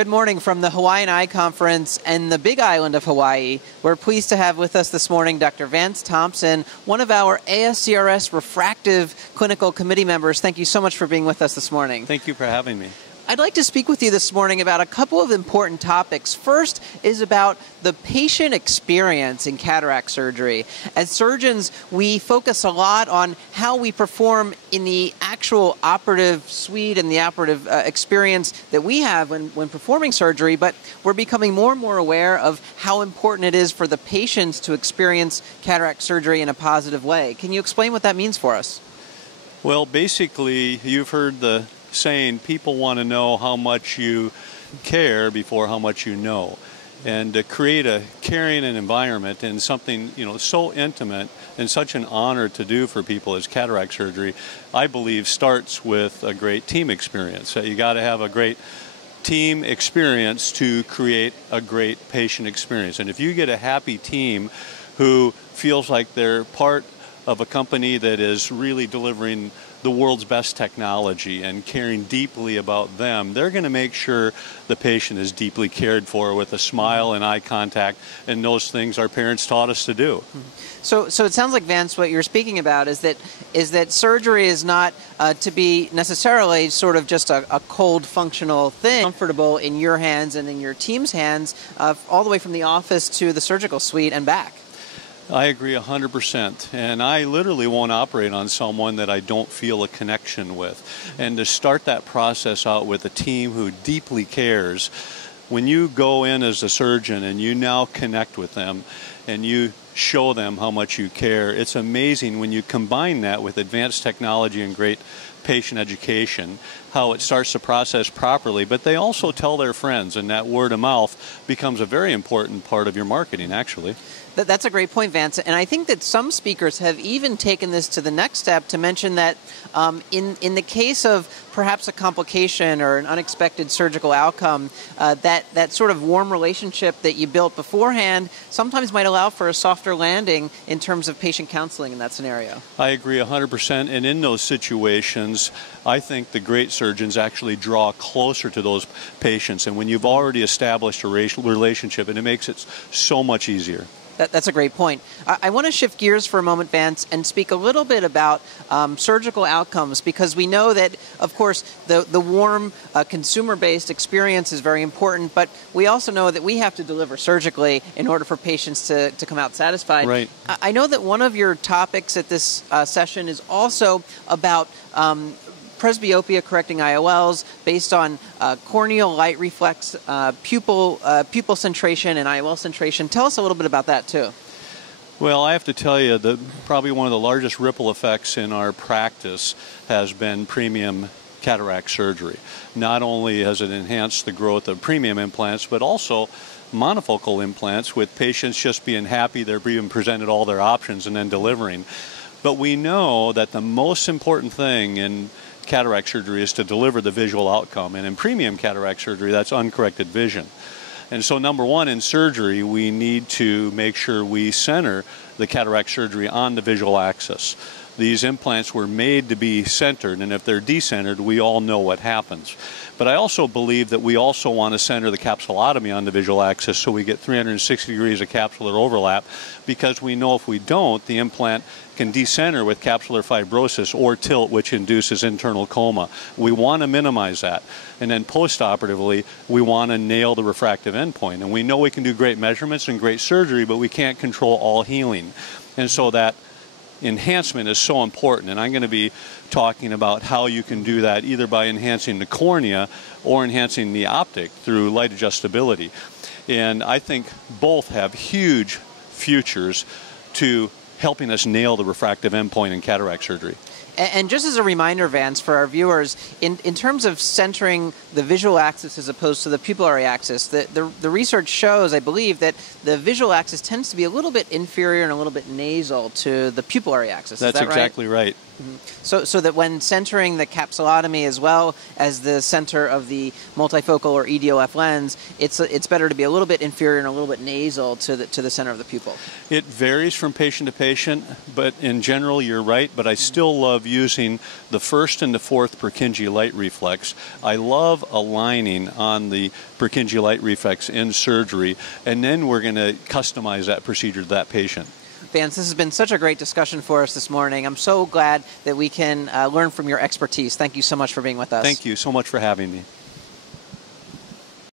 Good morning from the Hawaiian Eye Conference and the Big Island of Hawaii. We're pleased to have with us this morning Dr. Vance Thompson, one of our ASCRS refractive clinical committee members. Thank you so much for being with us this morning. Thank you for having me. I'd like to speak with you this morning about a couple of important topics. First is about the patient experience in cataract surgery. As surgeons, we focus a lot on how we perform in the actual operative suite and the operative experience that we have when performing surgery, but we're becoming more and more aware of how important it is for the patients to experience cataract surgery in a positive way. Can you explain what that means for us? Well, basically, you've heard the saying, people want to know how much you care before how much you know. And to create a caring environment and something, so intimate and such an honor to do for people as cataract surgery, I believe starts with a great team experience. You got to have a great team experience to create a great patient experience. And if you get a happy team who feels like they're part of a company that is really delivering the world's best technology and caring deeply about them, they're going to make sure the patient is deeply cared for with a smile and eye contact and those things our parents taught us to do. So it sounds like, Vance, what you're speaking about is that surgery is not to be necessarily sort of just a cold functional thing, comfortable in your hands and in your team's hands, all the way from the office to the surgical suite and back. I agree 100%, and I literally won't operate on someone that I don't feel a connection with. And to start that process out with a team who deeply cares, when you go in as a surgeon and you now connect with them and you show them how much you care, it's amazing when you combine that with advanced technology and great patient education, how it starts the process properly, but they also tell their friends, and that word of mouth becomes a very important part of your marketing, actually. That's a great point, Vance, and I think that some speakers have even taken this to the next step to mention that in the case of perhaps a complication or an unexpected surgical outcome, that sort of warm relationship that you built beforehand sometimes might allow for a softer landing in terms of patient counseling in that scenario. I agree 100%, and in those situations, I think the great surgeons actually draw closer to those patients, and when you've already established a relationship, and it makes it so much easier. That's a great point. I want to shift gears for a moment, Vance, and speak a little bit about surgical outcomes, because we know that, of course, the warm consumer-based experience is very important, but we also know that we have to deliver surgically in order for patients to come out satisfied. Right. I know that one of your topics at this session is also about presbyopia correcting IOLs based on corneal light reflex, pupil centration, and IOL centration. Tell us a little bit about that too. Well, I have to tell you that probably one of the largest ripple effects in our practice has been premium cataract surgery. Not only has it enhanced the growth of premium implants, but also monofocal implants, with patients just being happy they're being presented all their options and then delivering. But we know that the most important thing in cataract surgery is to deliver the visual outcome, and in premium cataract surgery, that's uncorrected vision. And so number one, in surgery, we need to make sure we center the cataract surgery on the visual axis. These implants were made to be centered, and if they're decentered, we all know what happens. But I also believe that we also want to center the capsulotomy on the visual axis so we get 360 degrees of capsular overlap, because we know if we don't, the implant can decenter with capsular fibrosis or tilt, which induces internal coma. We want to minimize that. And then post-operatively, we want to nail the refractive endpoint. And we know we can do great measurements and great surgery, but we can't control all healing. And so that enhancement is so important, and I'm going to be talking about how you can do that either by enhancing the cornea or enhancing the optic through light adjustability. And I think both have huge futures to helping us nail the refractive endpoint in cataract surgery. And just as a reminder, Vance, for our viewers, in terms of centering the visual axis as opposed to the pupillary axis, the research shows, I believe, that the visual axis tends to be a little bit inferior and a little bit nasal to the pupillary axis. That's Is that exactly right. So that when centering the capsulotomy as well as the center of the multifocal or EDOF lens, it's better to be a little bit inferior and a little bit nasal to the center of the pupil. It varies from patient to patient, but in general you're right, but I still love using the first and the fourth Purkinje light reflex. I love aligning on the Purkinje light reflex in surgery, and then we're going to customize that procedure to that patient. Vance, this has been such a great discussion for us this morning. I'm so glad that we can learn from your expertise. Thank you so much for being with us. Thank you so much for having me.